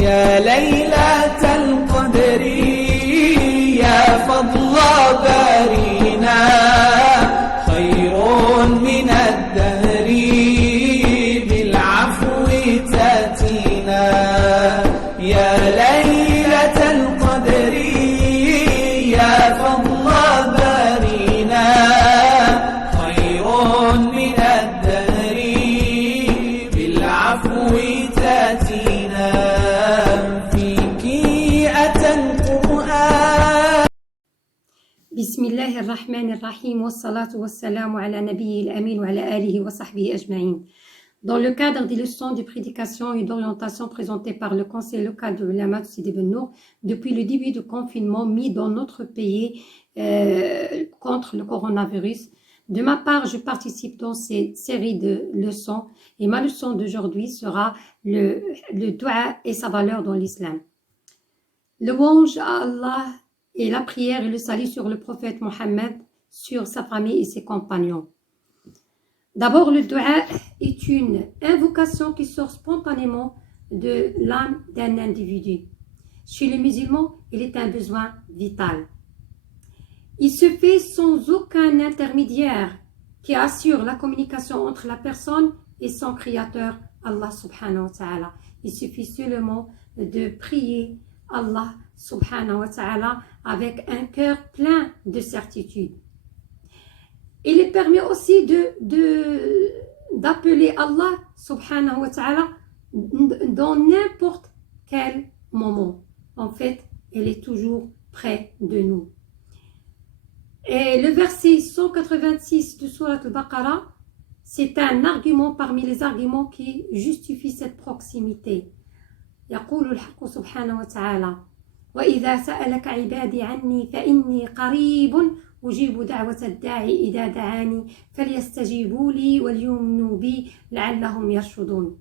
يا ليلة القدر يا فضل بارينا خير من الدهر بالعفو تأتينا يا ليلة القدر يا فضل بارينا خير من الدهر بالعفو تأتينا فيك أتى القرآن. بسم الله الرحمن الرحيم والصلاة والسلام على نبي الأمين وعلى آله وصحبه أجمعين. Dans le cadre des leçons de prédication et d'orientation présentées par le Conseil local de l'Ulama de Sidi Ben Nour, depuis le début du confinement mis dans notre pays contre le coronavirus, de ma part, je participe dans cette série de leçons et ma leçon d'aujourd'hui sera le dua et sa valeur dans l'islam. Louange à Allah et la prière et le salut sur le prophète Mohammed, sur sa famille et ses compagnons. D'abord, le dua est une invocation qui sort spontanément de l'âme d'un individu. Chez les musulmans, il est un besoin vital. Il se fait sans aucun intermédiaire qui assure la communication entre la personne et son créateur, Allah subhanahu wa ta'ala. Il suffit seulement de prier Allah subhanahu wa ta'ala avec un cœur plein de certitude. Il est permis aussi d'appeler Allah subhanahu wa ta'ala dans n'importe quel moment. En fait, il est toujours près de nous. Et le verset 186 de Sourate al-Baqarah, c'est un argument parmi les arguments qui justifient cette proximité. يقول الحق سبحانه وتعالى وإذا سألك عبادي عني فإني قريب أجيب دعوة الداعي إذا دعاني فليستجيبوا لي وليؤمنوا بي لعلهم يرشدون.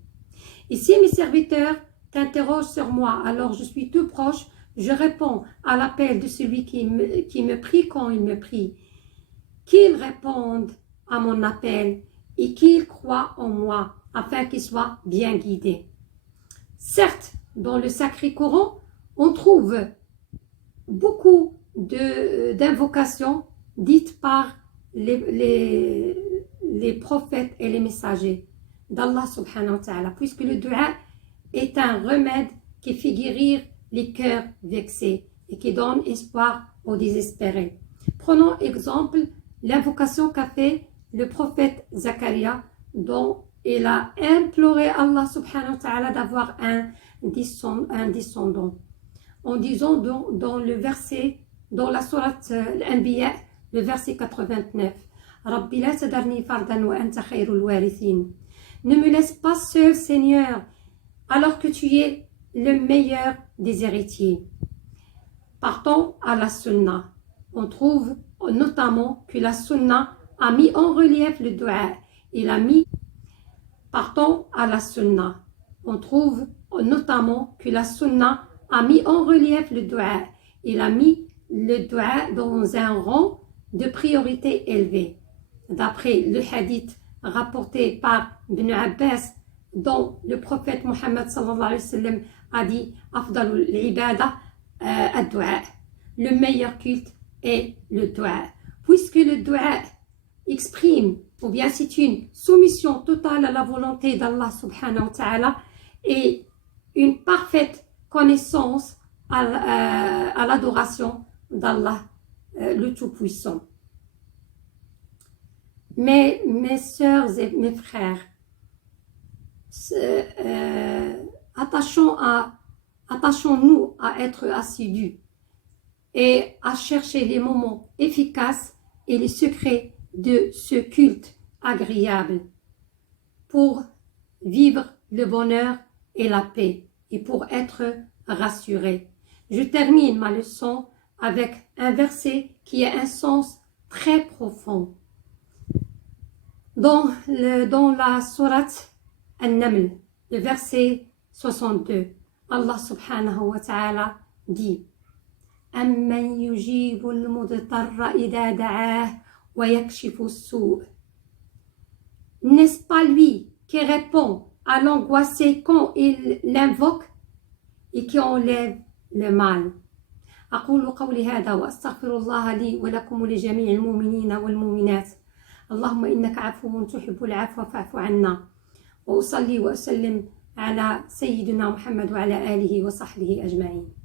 Et si mes serviteurs t'interrogent sur moi, alors je suis tout proche, je réponds à l'appel de celui qui me prie quand il me prie. Qu'ils répondent à mon appel et qu'ils croient en moi afin qu'ils soient bien guidés. Certes, dans le Sacré Coran, on trouve beaucoup d'invocations dites par les prophètes et les messagers d'Allah subhanahu wa ta'ala, puisque le dua est un remède qui fait guérir les cœurs vexés et qui donne espoir aux désespérés. Prenons exemple l'invocation qu'a fait le prophète Zacharia, dont il a imploré Allah subhanahu wa ta'ala d'avoir un descendant. En disant dans le verset, dans la sourate Al-Anbiya, le verset 89, Rabbi la tadarni fardan wa anta khayrul warithin. Ne me laisse pas seul, Seigneur, alors que tu es le meilleur des héritiers. Partons à la sunna. On trouve notamment que la sunna a mis en relief le dua. Partons à la sunna. On trouve notamment que la sunna a mis en relief le dua. Il a mis le dua dans un rang de priorité élevée. D'après le hadith rapporté par Ibn Abbas, dont le prophète Mohammed sallallahu alayhi wa sallam a dit Afdalul ibada ad-dua. Le meilleur culte est le dua. Puisque le dua exprime, ou bien c'est une soumission totale à la volonté d'Allah subhanahu wa ta'ala et une parfaite connaissance à l'adoration d'Allah, le Tout-Puissant. Mais mes sœurs et mes frères, attachons-nous à être assidus et à chercher les moments efficaces et les secrets de ce culte agréable pour vivre le bonheur et la paix et pour être rassurés. Je termine ma leçon avec un verset qui a un sens très profond. Dans la sourate An-Naml, le verset 62, Allah subhanahu wa ta'ala dit أَمَّنْ يُجِيبُ الْمُضْطَرَّ إِذَا دَعَاهُ وَيَكْشِفُ السُّوءَ. N'est-ce pas lui qui répond à l'angoissé quand il l'invoque et qui enlève le mal. أقول قولي هذا وأستغفر الله لي ولكم ولجميع المؤمنين والمؤمنات. اللهم إنك عفو تحب العفو فاعف عنا. وأصلي وأسلم على سيدنا محمد وعلى آله وصحبه أجمعين.